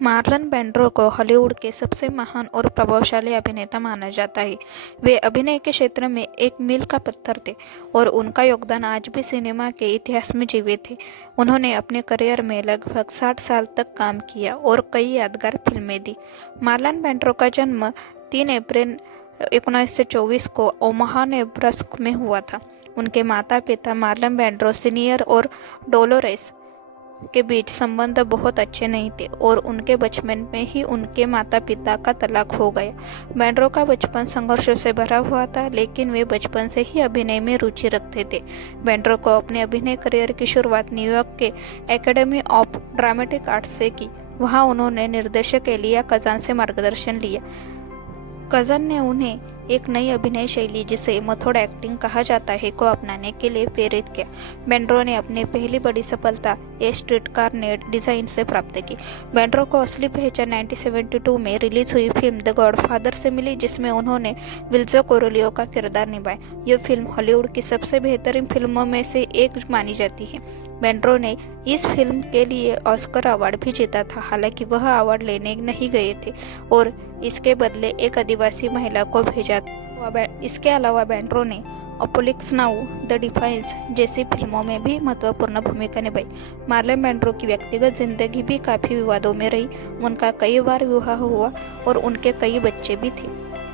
Marlon Brando को Hollywood के सबसे महान और प्रभावशाली अभिनेता माना जाता है। वे अभिनय के क्षेत्र में एक मील का पत्थर थे और उनका योगदान आज भी सिनेमा के इतिहास में जीवित है। उन्होंने अपने करियर में लगभग 60 साल तक काम किया और कई यादगार फिल्में दी। मार्लन ब्रैंडो का जन्म 3 अप्रैल 1924 को ओमाहा, नेब्रास्का में हुआ था। उनके माता पिता मार्लन ब्रैंडो सीनियर और डोलोरेस के बीच संबंध बहुत अच्छे नहीं थे और उनके बचपन में ही उनके माता पिता का तलाक हो गया। ब्रैंडो का बचपन संघर्षों से भरा हुआ था, लेकिन वे बचपन से ही अभिनय में रुचि रखते थे। ब्रैंडो को अपने अभिनय करियर की शुरुआत न्यूयॉर्क के एकेडमी ऑफ ड्रामेटिक आर्ट्स से की। वहां उन्होंने निर्देशक एलिया कजान से मार्गदर्शन लिया। कजन ने उन्हें एक नई अभिनय शैली, जिसे मेथड एक्टिंग कहा जाता है, को अपनाने के लिए प्रेरित किया। ब्रैंडो ने अपनी पहली बड़ी सफलता ए स्ट्रीटकार नेट डिजाइन से प्राप्त की। ब्रैंडो को असली पहचान 1972 में रिलीज हुई फिल्म द गॉडफादर से मिली, जिसमें उन्होंने विल्जो कोरोलियो का किरदार निभाया। यह फिल्म हॉलीवुड की सबसे बेहतरीन फिल्मों में से एक मानी जाती है। ब्रैंडो ने इस फिल्म के लिए ऑस्कर अवार्ड भी जीता था, हालांकि वह अवार्ड लेने नहीं गए थे और इसके बदले एक आदिवासी महिला को भेजा। इसके अलावा ब्रैंडो ने अपोलिक्स नाउ, द डिफेंस जैसी फिल्मों में भी महत्वपूर्ण भूमिका निभाई। मार्लन ब्रैंडो की व्यक्तिगत जिंदगी भी काफी विवादों में रही। उनका कई बार विवाह हुआ और उनके कई बच्चे भी थे।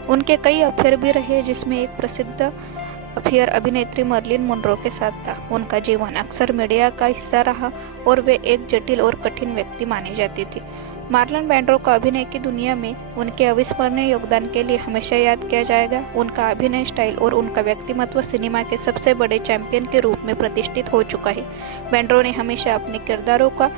उनके कई अफेयर भी रहे, जिसमें एक प्रसिद्ध अफेयर अभिनेत्री मर्लिन मोनरो के साथ था। उनका जीवन अक्सर मीडिया का हिस्सा रहा और वे एक जटिल और कठिन व्यक्ति मानी जाती थी। मार्लन ब्रैंडो को अभिनय की दुनिया में उनके अविस्मरणीय योगदान के लिए हमेशा याद किया जाएगा। उनका अभिनय स्टाइल और उनका व्यक्तिमत्व सिनेमा के सबसे बड़े चैंपियन के रूप में प्रतिष्ठित हो चुका है। ब्रैंडो ने हमेशा अपने किरदारों का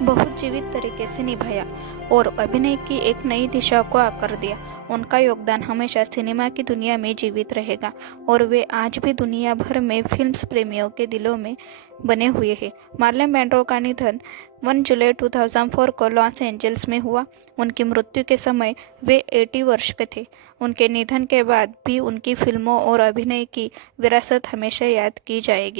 बहुत जीवित तरीके से निभाया और अभिनय की एक नई दिशा को आकर दिया। उनका योगदान हमेशा सिनेमा की दुनिया में जीवित रहेगा और वे आज भी दुनिया भर में फिल्म प्रेमियों के दिलों में बने हुए हैं। मार्लन ब्रैंडो का निधन 1 जुलाई 2004 को लॉस एंजल्स में हुआ। उनकी मृत्यु के समय वे 80 वर्ष के थे। उनके निधन के बाद भी उनकी फिल्मों और अभिनय की विरासत हमेशा याद की जाएगी।